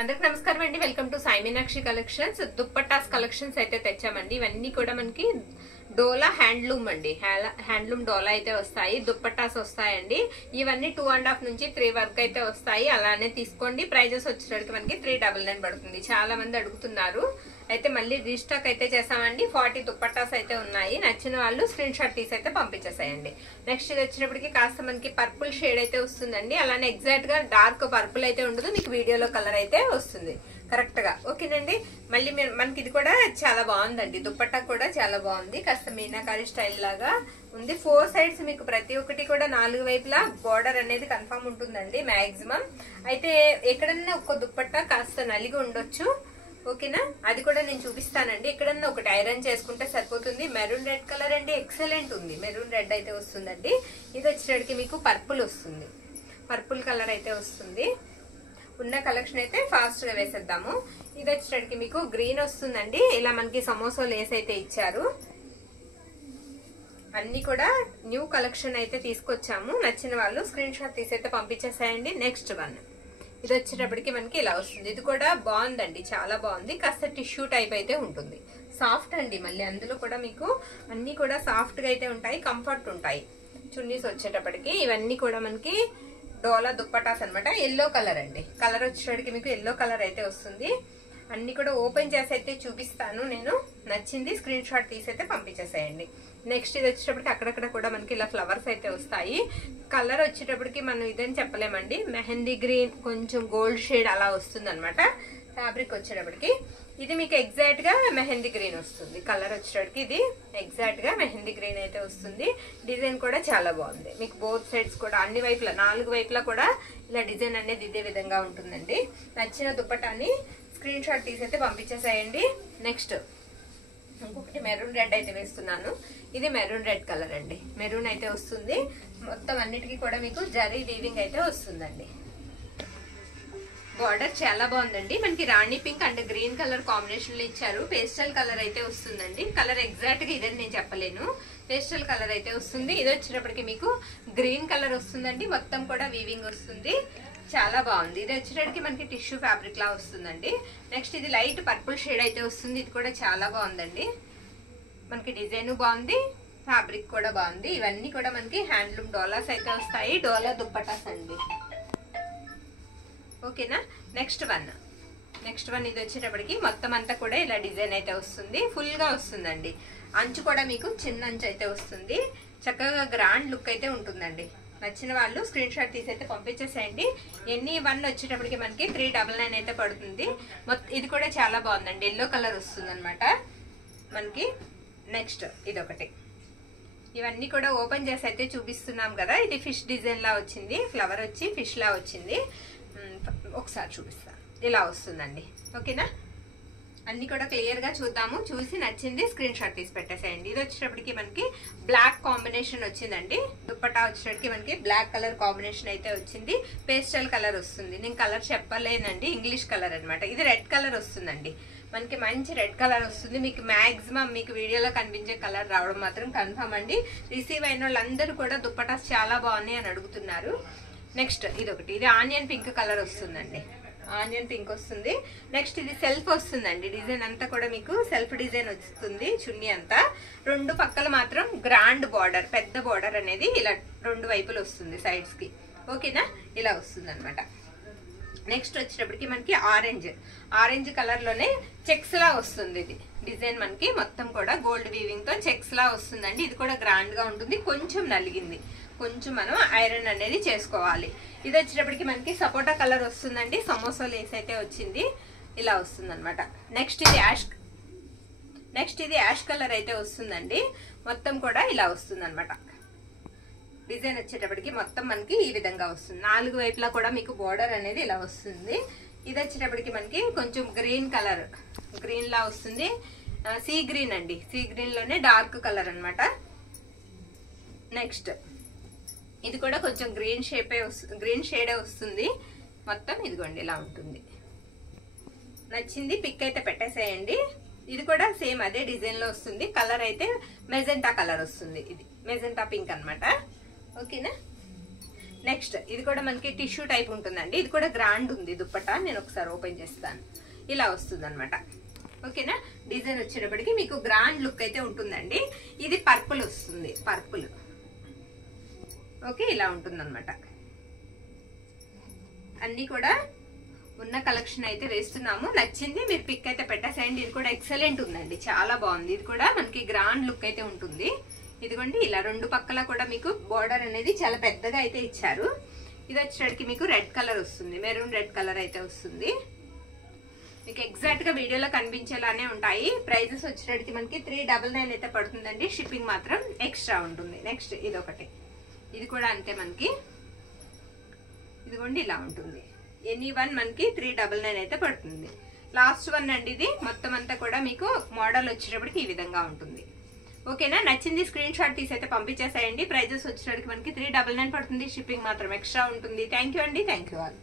అందరికి నమస్కారం అండి. Welcome to Sai Meenakshi collections. Dupattas collections అయితే తెచ్చామండి. ఇవన్నీ కూడా మనకి డోలా హ్యాండ్లూమ్ అండి. హ్యాండ్లూమ్ డోలా అయితే వస్తాయి, దుప్పట్టాస్ వస్తాయండి. ఇవన్నీ 2.5 నుంచి 3 వరకు అయితే వస్తాయి. అలానే తీసుకోండి. ప్రైజెస్ వచ్చేసరికి మనకి 399 పడుతుంది. చాలా మంది అడుగుతున్నారు, అయితే మళ్ళీ రీస్టాక్ అయితే చేసామండి. 40 దుప్పట్టాస్ అయితే ఉన్నాయి. నచ్చిన వాళ్ళు స్క్రీన్ షాట్ తీసి అయితే పంపించేసాయండి. నెక్స్ట్ ఇది వచ్చినప్పటికి కాస్త మనకి పర్పుల్ షేడ్ అయితే వస్తుందండి. అలానే ఎగ్జాక్ట్ గా డార్క్ పర్పుల్ అయితే ఉండదు, మీకు వీడియోలో కలర్ అయితే వస్తుంది కరెక్ట్ గా. ఓకేనండి. మళ్ళీ మనకి ఇది కూడా చాలా బాగుందండి. దుప్పట్టా కూడా చాలా బాగుంది, కాస్త మీనాకారి స్టైల్ లాగా ఉంది. 4 సైడ్స్ మీకు ప్రతి ఒక్కటి కూడా 4 వైపులా బోర్డర్ అనేది కన్ఫర్మ్ ఉంటుందండి మాక్సిమం. అయితే ఎక్కడన్నా ఒక దుప్పట్టా కాస్త నలిగి ఉండొచ్చు, ఓకేనా? అది కూడా నేను చూపిస్తానండి. ఎక్కడన్నా ఒకటి ఐరన్ చేసుకుంటే సరిపోతుంది. మెరూన్ రెడ్ కలర్ అండి, ఎక్సలెంట్ ఉంది. మెరూన్ రెడ్ అయితే వస్తుందండి. ఇది వచ్చేటికి మీకు పర్పుల్ వస్తుంది, పర్పుల్ కలర్ అయితే వస్తుంది. ఉన్న కలెక్షన్ అయితే ఫాస్ట్ గా వేసేద్దాము. ఇది వచ్చేటికి మీకు గ్రీన్ వస్తుందండి. ఇలా మనకి సమోసా లేస్ అయితే ఇచ్చారు. అన్ని కూడా న్యూ కలెక్షన్ అయితే తీసుకొచ్చాము. నచ్చిన వాళ్ళు స్క్రీన్ షాట్ తీసైతే పంపించేసాయండి. నెక్స్ట్ వన్ ఇది వచ్చేటప్పటికి మనకి ఇలా వస్తుంది. ఇది కూడా బాగుందండి, చాలా బాగుంది. కాస్త టిష్యూ టైప్ అయితే ఉంటుంది, సాఫ్ట్ అండి. మళ్ళీ అందులో కూడా మీకు అన్ని కూడా సాఫ్ట్ గా అయితే ఉంటాయి, కంఫర్ట్ ఉంటాయి. చున్నీస్ వచ్చేటప్పటికి ఇవన్నీ కూడా మనకి డోలా దుప్పటాస్ అనమాట. ఎల్లో కలర్ అండి. కలర్ వచ్చేటప్పటికి మీకు ఎల్లో కలర్ అయితే వస్తుంది. అన్ని కూడా ఓపెన్ చేసి అయితే చూపిస్తాను నేను. నచ్చింది స్క్రీన్ షాట్ తీసి అయితే పంపించేసేయండి. నెక్స్ట్ ఇది వచ్చేటప్పటికి అక్కడక్కడ కూడా మనకి ఇలా ఫ్లవర్స్ అయితే వస్తాయి. కలర్ వచ్చేటప్పటికి మనం ఇదని చెప్పలేమండి. మెహందీ గ్రీన్, కొంచెం గోల్డ్ షేడ్ అలా వస్తుంది అనమాట. ఫ్యాబ్రిక్ వచ్చేటప్పటికి ఇది మీకు ఎగ్జాక్ట్ గా మెహందీ గ్రీన్ వస్తుంది. కలర్ వచ్చేటప్పటికి ఇది ఎగ్జాక్ట్ గా మెహందీ గ్రీన్ అయితే వస్తుంది. డిజైన్ కూడా చాలా బాగుంది. మీకు బోత్ సైడ్స్ కూడా అన్ని వైపులా 4 వైపులా కూడా ఇలా డిజైన్ అనేది ఇదే విధంగా ఉంటుందండి. నచ్చిన దుప్పటాన్ని స్క్రీన్ షాట్ తీసి అయితే పంపించేసేయండి. నెక్స్ట్ ఇంకొకటి మెరూన్ రెడ్ అయితే వేస్తున్నాను. ఇది మెరూన్ రెడ్ కలర్ అండి. మెరూన్ అయితే వస్తుంది. మొత్తం అన్నిటికీ కూడా మీకు జరీ వీవింగ్ అయితే వస్తుందండి. బార్డర్ చాలా బాగుందండి. మనకి rani pink and green colour combination లో ఇచ్చారు. పేస్టల్ కలర్ అయితే వస్తుందండి. కలర్ ఎగ్జాక్ట్ గా ఇదని నేను చెప్పలేను, పేస్టల్ కలర్ అయితే వస్తుంది. ఇది వచ్చేటప్పటికి మీకు గ్రీన్ కలర్ వస్తుందండి. మొత్తం కూడా వీవింగ్ వస్తుంది, చాలా బాగుంది. ఇది వచ్చేటప్పటికి మనకి టిష్యూ ఫ్యాబ్రిక్ లా వస్తుందండి. నెక్స్ట్ ఇది లైట్ పర్పుల్ షేడ్ అయితే వస్తుంది. ఇది కూడా చాలా బాగుందండి. మనకి డిజైన్ బాగుంది, ఫ్యాబ్రిక్ కూడా బాగుంది. ఇవన్నీ కూడా మనకి హ్యాండ్లూమ్ డోలాస్ అయితే వస్తాయి. డోలా దుప్పటాస్ అండి, ఓకేనా? నెక్స్ట్ వన్ ఇది వచ్చేటప్పటికి మొత్తం అంతా కూడా ఇలా డిజైన్ అయితే వస్తుంది. ఫుల్ గా వస్తుందండి. అంచు కూడా మీకు చిన్న అంచు అయితే వస్తుంది. చక్కగా గ్రాండ్ లుక్ అయితే ఉంటుందండి. నచ్చిన వాళ్ళు స్క్రీన్ షాట్ తీసి అయితే పంపించేసేయండి. ఎన్ని వన్ వచ్చేటప్పటికి మనకి 399 అయితే పడుతుంది. ఇది కూడా చాలా బాగుందండి. ఎల్లో కలర్ వస్తుంది అనమాట మనకి. నెక్స్ట్ ఇదొకటి. ఇవన్నీ కూడా ఓపెన్ చేసి అయితే చూపిస్తున్నాం కదా. ఇది ఫిష్ డిజైన్ లా వచ్చింది, ఫ్లవర్ వచ్చి ఫిష్ లా వచ్చింది. ఒకసారి చూపిస్తాను. ఇలా వస్తుందండి, ఓకేనా? అన్ని కూడా క్లియర్ గా చూద్దాము. చూసి నచ్చింది స్క్రీన్ షాట్ తీసి పెట్టేసేయండి. ఇది వచ్చేటప్పటికి మనకి బ్లాక్ కాంబినేషన్ వచ్చిందండి. దుప్పటా వచ్చేటప్పటికి మనకి బ్లాక్ కలర్ కాంబినేషన్ అయితే వచ్చింది. పేస్టల్ కలర్ వస్తుంది. నేను కలర్ చెప్పలేనండి, ఇంగ్లీష్ కలర్ అనమాట. ఇది రెడ్ కలర్ వస్తుందండి. మనకి మంచి రెడ్ కలర్ వస్తుంది. మీకు మాక్సిమం మీకు వీడియోలో కనిపించే కలర్ రావడం మాత్రం కన్ఫర్మ్ అండి. రిసీవ్ అయిన వాళ్ళందరూ కూడా దుప్పటాస్ చాలా బాగున్నాయి అని అడుగుతున్నారు. నెక్స్ట్ ఇదొకటి. ఇది ఆనియన్ పింక్ కలర్ వస్తుందండి. ఆనియన్ పింక్ వస్తుంది. నెక్స్ట్ ఇది సెల్ఫ్ వస్తుందండి. డిజైన్ అంతా కూడా మీకు సెల్ఫ్ డిజైన్ వస్తుంది. చున్నీ అంతా 2 పక్కల మాత్రం గ్రాండ్ బార్డర్, పెద్ద బార్డర్ అనేది ఇలా 2 వైపులు వస్తుంది సైడ్స్ కి, ఓకేనా? ఇలా వస్తుంది అనమాట. నెక్స్ట్ వచ్చేటప్పటికి మనకి ఆరెంజ్ కలర్ లోనే చెక్స్ లా వస్తుంది. ఇది డిజైన్ మనకి మొత్తం కూడా గోల్డ్ వీవింగ్ తో చెక్స్ లా వస్తుందండి. ఇది కూడా గ్రాండ్ గా ఉంటుంది. కొంచెం నలిగింది, కొంచెం మనం ఐరన్ అనేది చేసుకోవాలి. ఇది వచ్చేటప్పటికి మనకి సపోటా కలర్ వస్తుందండి. సమోసా లేస్ అయితే వచ్చింది, ఇలా వస్తుంది అనమాట. నెక్స్ట్ ఇది యాష్ కలర్ అయితే వస్తుందండి. మొత్తం కూడా ఇలా వస్తుంది అనమాట. డిజైన్ వచ్చేటప్పటికి మొత్తం మనకి ఈ విధంగా వస్తుంది. 4 వైపులా కూడా మీకు బోర్డర్ అనేది ఇలా వస్తుంది. ఇది వచ్చేటప్పటికి మనకి కొంచెం గ్రీన్ కలర్, గ్రీన్ లా వస్తుంది. సీ గ్రీన్ అండి. సీ గ్రీన్ లోనే డార్క్ కలర్ అనమాట. నెక్స్ట్ ఇది కూడా కొంచెం గ్రీన్ షేడే వస్తుంది. మొత్తం ఇదిగోండి ఇలా ఉంటుంది. నచ్చింది పిక్ అయితే పెట్టేసేయండి. ఇది కూడా సేమ్ అదే డిజైన్ లో వస్తుంది. కలర్ అయితే మెజెంటా కలర్ వస్తుంది. ఇది మెజెంటా పింక్ అనమాట, ఓకేనా? నెక్స్ట్ ఇది కూడా మనకి టిష్యూ టైప్ ఉంటుందండి. ఇది కూడా గ్రాండ్ ఉంది దుప్పట. నేను ఒకసారి ఓపెన్ చేస్తాను. ఇలా వస్తుంది అనమాట. ఓకేనా. డిజైన్ వచ్చేటప్పటికి మీకు గ్రాండ్ లుక్ అయితే ఉంటుందండి. ఇది పర్పుల్ వస్తుంది, పర్పుల్. ఓకే, ఇలా ఉంటుంది అనమాట. అన్ని కూడా ఉన్న కలెక్షన్ అయితే వేస్తున్నాము. నచ్చింది మీరు పిక్ అయితే పెట్టేసేయండి. ఇది కూడా ఎక్సలెంట్ ఉందండి, చాలా బాగుంది. ఇది కూడా మనకి గ్రాండ్ లుక్ అయితే ఉంటుంది. ఇదిగోండి ఇలా రెండు పక్కల కూడా మీకు బోర్డర్ అనేది చాలా పెద్దగా అయితే ఇచ్చారు. ఇది వచ్చేటికి మీకు రెడ్ కలర్ వస్తుంది, మెరూన్ రెడ్ కలర్ అయితే వస్తుంది. మీకు ఎగ్జాక్ట్ గా వీడియోలో కనిపించేలానే ఉంటాయి. ప్రైజెస్ వచ్చేటికి మనకి 399 అయితే పడుతుందండి. షిప్పింగ్ మాత్రం ఎక్స్ట్రా ఉంటుంది. నెక్స్ట్ ఇది ఒకటి, ఇది కూడా అంతే మనకి. ఇదిగోండి ఇలా ఉంటుంది. ఎనీ వన్ మనకి 399 అయితే పడుతుంది. లాస్ట్ వన్ అండి ఇది. మొత్తం అంతా కూడా మీకు మోడల్ వచ్చేటప్పటికి ఈ విధంగా ఉంటుంది. ఓకేనా. నచ్చింది స్క్రీన్ షాట్ తీసి అయితే పంపించేసేయండి. ప్రైజెస్ వచ్చేటప్పటికి మనకి 399 పడుతుంది. షిప్పింగ్ మాత్రం ఎక్స్ట్రా ఉంటుంది. థ్యాంక్ యూ అండి. Thank you all.